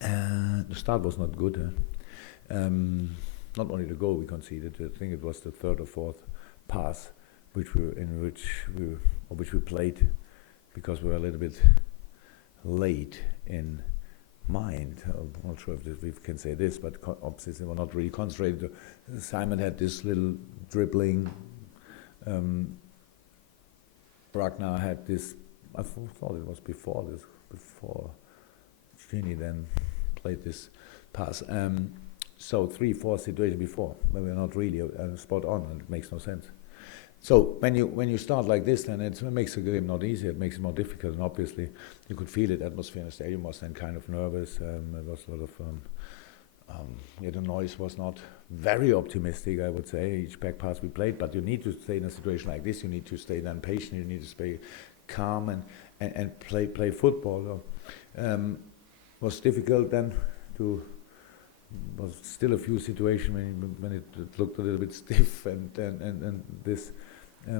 The start was not good. Not only the goal we conceded. I think it was the third or fourth pass which we played because we were a little bit late in mind. I'm not sure if we can say this, but obviously we're not really concentrated. Simon had this little dribbling. Ragnar had this. I thought it was before Gini then played this pass. So 3-4 situations before, when we're not really spot on, and it makes no sense. So when you start like this, then it makes the game not easy. It makes it more difficult, and obviously you could feel it. Atmosphere in the stadium was then kind of nervous. There was a lot of the noise was not very optimistic, I would say. Each back pass we played, but you need to stay in a situation like this. You need to stay then patient. You need to stay calm and play football. Was difficult then to. Was still a few situations when it looked a little bit stiff and this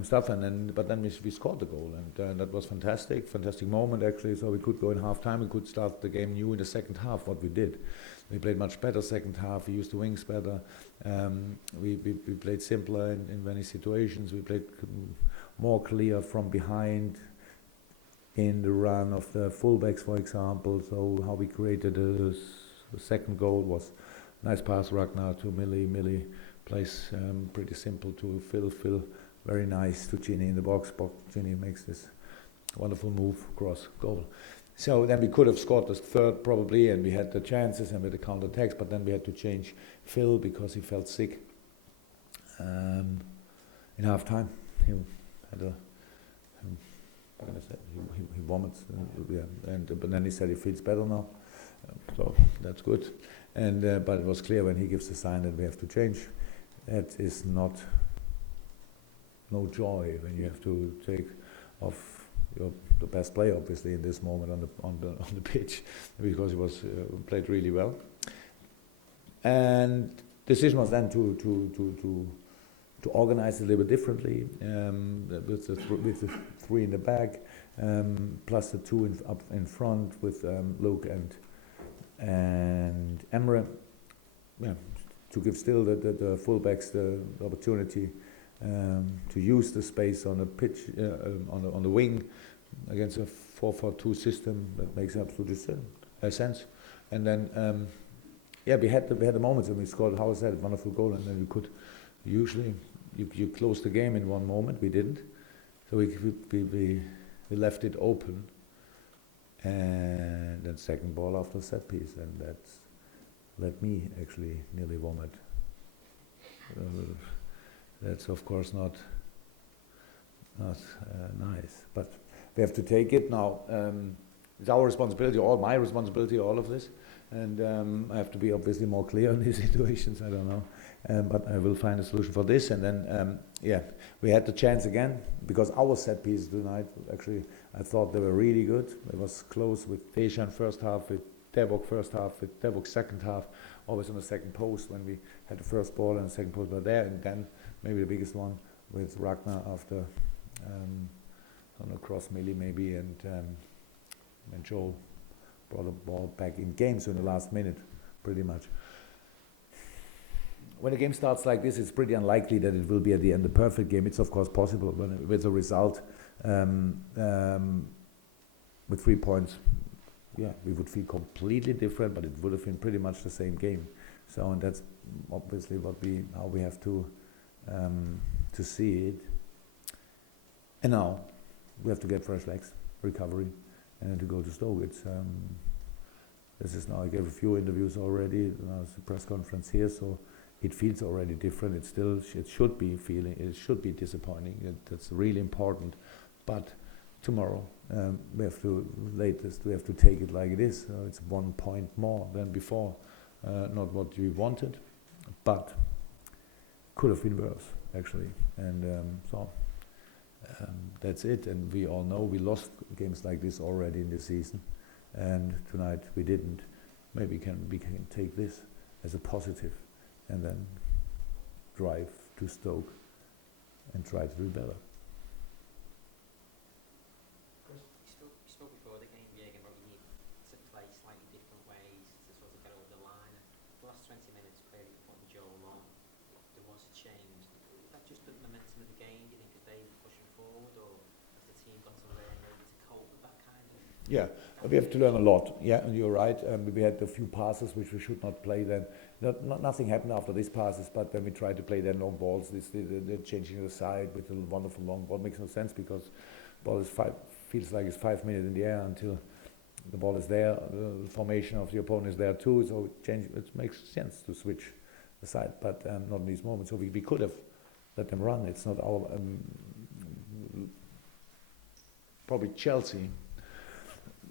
stuff, but then we scored the goal, and that was fantastic moment actually. So we could go in half time, we could start the game new in the second half. What we did, we played much better second half. We used the wings better. We played simpler in many situations. We played more clear from behind in the run of the fullbacks, for example. So how we created the second goal was nice pass Ragnar to Millie plays pretty simple to Phil very nice to Gini in the box. Gini makes this wonderful move across goal. So then we could have scored the third probably, and we had the chances and with the counter attacks, but then we had to change Phil because he felt sick in half time. He had he vomits, but then he said he feels better now. So that's good, and but it was clear when he gives the sign that we have to change. That is no joy when you have to take off the best player, obviously in this moment on the pitch, because he was played really well. And decision was then to organize it a little bit differently, with the three in the back, plus the two up in front with Luke and Emre, to give still the fullbacks the opportunity to use the space on the pitch, on the wing, against a 4-4-2 system that makes absolute sense. And then we had the moments when we scored. How was that? A wonderful goal, and then we could usually you close the game in one moment. We didn't, so we left it open. And then second ball after set piece, and that's let me actually nearly vomit. That's of course not nice, but we have to take it now. It's our responsibility, my responsibility, all of this, and I have to be obviously more clear in these situations. I don't know, but I will find a solution for this. And then we had the chance again because our set pieces tonight actually. I thought they were really good. It was close with Dejan first half, with Tebok first half, with Tebok second half, always on the second post when we had the first ball and the second post were there, and then maybe the biggest one with Ragnar after on a cross Millie maybe, and Joe brought the ball back in game, so in the last minute, pretty much. When a game starts like this, it's pretty unlikely that it will be at the end a perfect game. It's of course possible with a result. With 3 points, we would feel completely different, but it would have been pretty much the same game. So, and that's obviously how we have to see it. And now we have to get fresh legs, recovery, and then to go to Stoke. This is now. I gave a few interviews already. There's a press conference here, so it feels already different. It should be feeling. It should be disappointing. That's really important. But tomorrow we have to take it like it is. It's 1 point more than before. Not what we wanted, but could have been worse actually. And that's it. And we all know we lost games like this already in the season, and tonight we didn't. Maybe we can take this as a positive, and then drive to Stoke and try to do better. Yeah, we have to learn a lot. Yeah, and you're right. We had a few passes which we should not play then. Nothing happened after these passes, but when we tried to play then long balls, the changing the side with a wonderful long ball makes no sense because ball is feels like it's 5 minutes in the air until the ball is there. The formation of the opponent is there too, so it makes sense to switch the side, but not in these moments. So we could have let them run. It's not our probably Chelsea.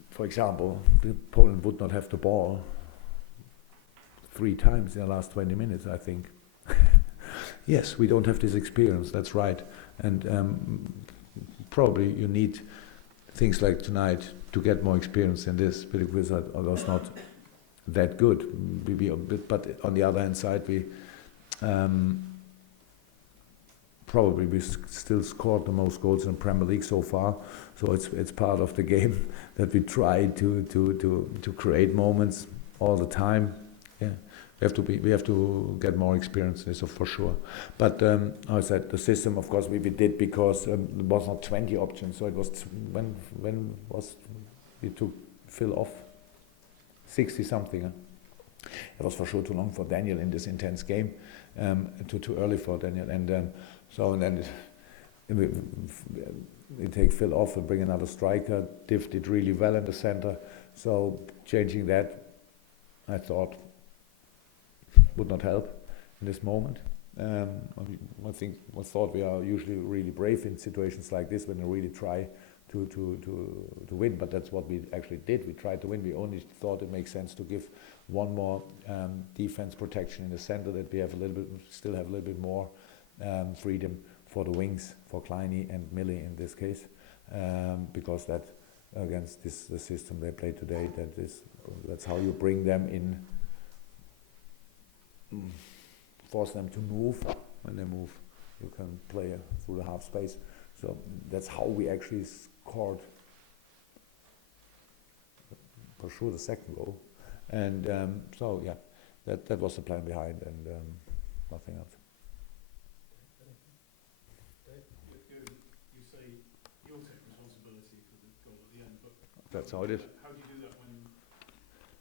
For example, Poland would not have the ball 3 times in the last 20 minutes, I think. Yes, we don't have this experience, that's right. And probably you need things like tonight to get more experience in this, because I was not that good. But on the other hand side, we probably we still scored the most goals in the Premier League so far. So it's part of the game that we try to create moments all the time. Yeah, we have to get more experience in this, for sure. But I said the system, of course, we did because there was not 20 options. So it was when was we took Phil off 60 something. Huh? It was for sure too long for Daniel in this intense game, too early for Daniel, and then we take Phil off and bring another striker. Div did really well in the center, so changing that, I thought, would not help in this moment. I thought we are usually really brave in situations like this when we really try to win, but that's what we actually did. We tried to win. We only thought it makes sense to give one more defense protection in the center, that we have still have a little bit more freedom for the wings, for Kleiny and Millie in this case, because that against the system they play today, that's how you bring them in, force them to move. When they move, you can play through the half space. So that's how we actually scored, for sure, the second goal. And so yeah, that was the plan behind, and nothing else. You say you'll take responsibility for the goal at the end, but that's how it is. How do you do that when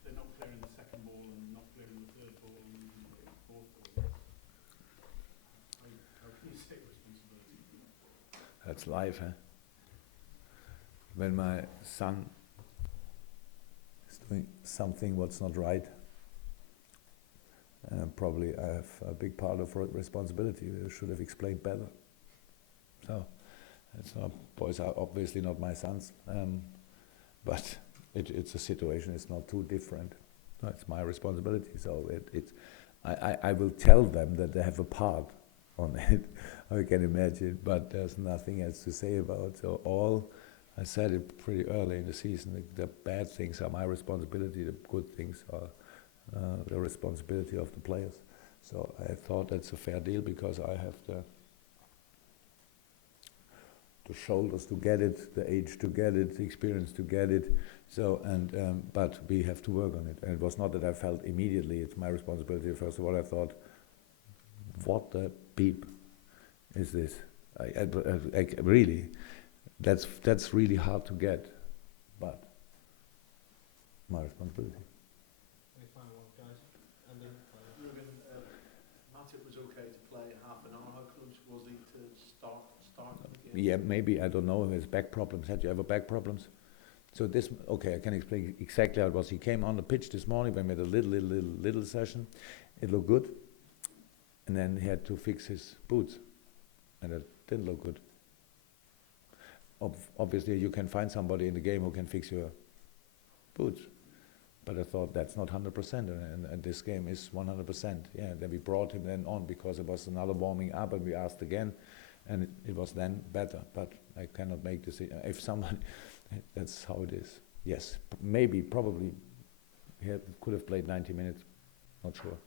they're not clearing the second ball and not clearing the third ball and even the fourth ball? How can you take responsibility for that? That's life, huh? When my son is doing something what's not right, probably I have a big part of responsibility. I should have explained better. So, boys are obviously not my sons, but it's a situation. It's not too different. No, it's my responsibility. So I will tell them that they have a part on it. I can imagine, but there's nothing else to say about it. So I said it pretty early in the season. The bad things are my responsibility. The good things are the responsibility of the players. So I thought that's a fair deal, because I have the shoulders to get it, the age to get it, the experience to get it. So but we have to work on it. And it was not that I felt immediately it's my responsibility. First of all, I thought, what the beep is this? I really, that's really hard to get, but my responsibility. Any final one, guys? Andy? Jurgen, Matip was okay to play half an hour. How close was he to start the game? Yeah, maybe, I don't know, his back problems. Had you ever back problems? So I can explain exactly how it was. He came on the pitch this morning. We made a little session. It looked good. And then he had to fix his boots. And it didn't look good. Obviously, you can find somebody in the game who can fix your boots. But I thought that's not 100%, and this game is 100%. Yeah, then we brought him then on because it was another warming up, and we asked again, and it was then better. But I cannot make this. If someone, that's how it is. Yes, maybe, probably, he could have played 90 minutes. Not sure.